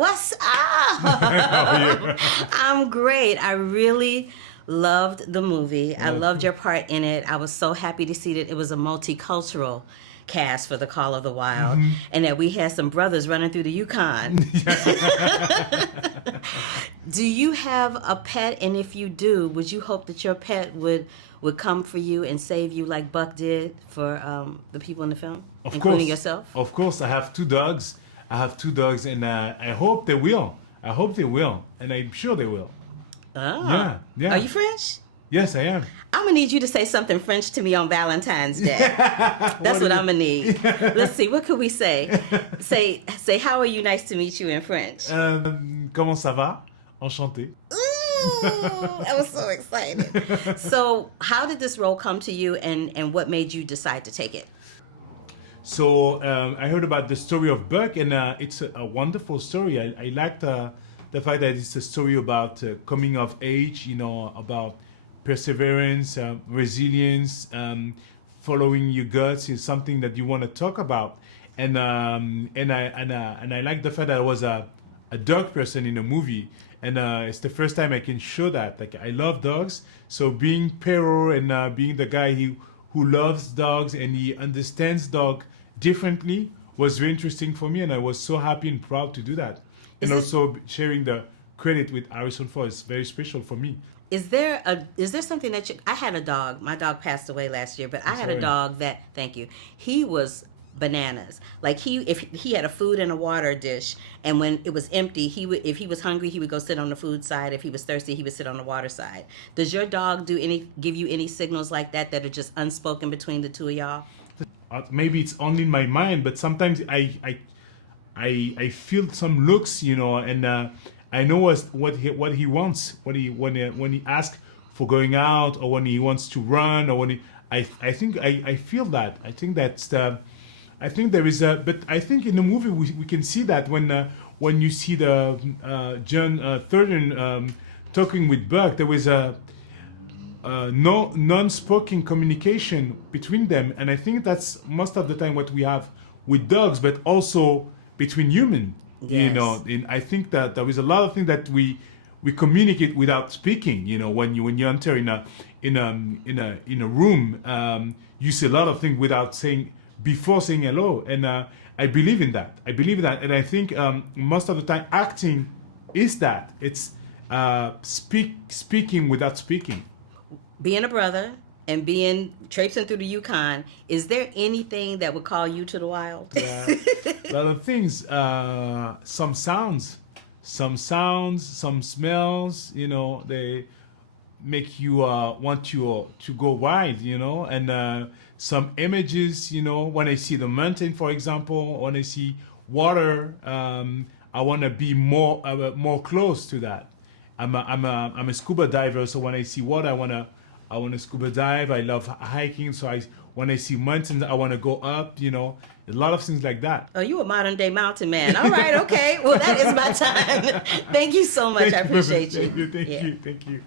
What's up? How are you? I'm great. I really loved the movie. I loved your part in it. I was so happy to see that it was a multicultural cast for The Call of the Wild, and that we had some brothers running through the Yukon. Do you have a pet? And if you do, would you hope that your pet would come for you and save you like Buck did for the people in the film, including yourself? Of course, I have two dogs. And I hope they will. And I'm sure they will. Oh. Yeah. Are you French? Yes, I am. I'm gonna need you to say something French to me on Valentine's Day. That's what I'm gonna need. Let's see, what could we say? Say, how are you? Nice to meet you in French. Comment ça va? Enchanté. Ooh, I was so excited. So, how did this role come to you, and what made you decide to take it? So I heard about the story of Buck, and it's a wonderful story. I liked the fact that it's a story about coming of age, about perseverance, resilience, following your guts is something that you want to talk about. And I like the fact that I was a dog person in a movie, and it's the first time I can show that. Like, I love dogs, so being Pero and being the guy who loves dogs and he understands dog differently was very interesting for me, and I was so happy and proud to do that. And also sharing the credit with Harrison Ford is very special for me. Is there something that I had a dog. My dog passed away last year, but I had a dog that, thank you, he was bananas. Like, if he had a food and a water dish, and when it was empty, if he was hungry, he would go sit on the food side. If he was thirsty, he would sit on the water side. Does your dog give you any signals like that are just unspoken between the two of y'all? Maybe it's only in my mind, but sometimes I feel some looks, and I know what he wants when he asks for going out, or when he wants to run, or when I think I feel that. I think that's I think there is but I think in the movie we can see that when you see the John Thurden talking with Buck, there was a no non-spoken communication between them, and I think that's most of the time what we have with dogs, but also between humans. Yes. And I think that there is a lot of things that we communicate without speaking. When you enter in a room, you say a lot of things without saying before saying hello, and I believe in that. And I think most of the time acting is that it's speaking without speaking. Being a brother and traipsing through the Yukon, is there anything that would call you to the wild? Yeah, a lot of things. Some sounds, some smells. They make you want you to go wild. And some images. When I see the mountain, for example, when I see water, I want to be more close to that. I'm a scuba diver, so when I see water, I want to scuba dive. I love hiking, so when I see mountains, I want to go up. A lot of things like that. Oh, you a modern day mountain man. All right, okay. Well, that is my time. Thank you so much. I appreciate you. Thank you.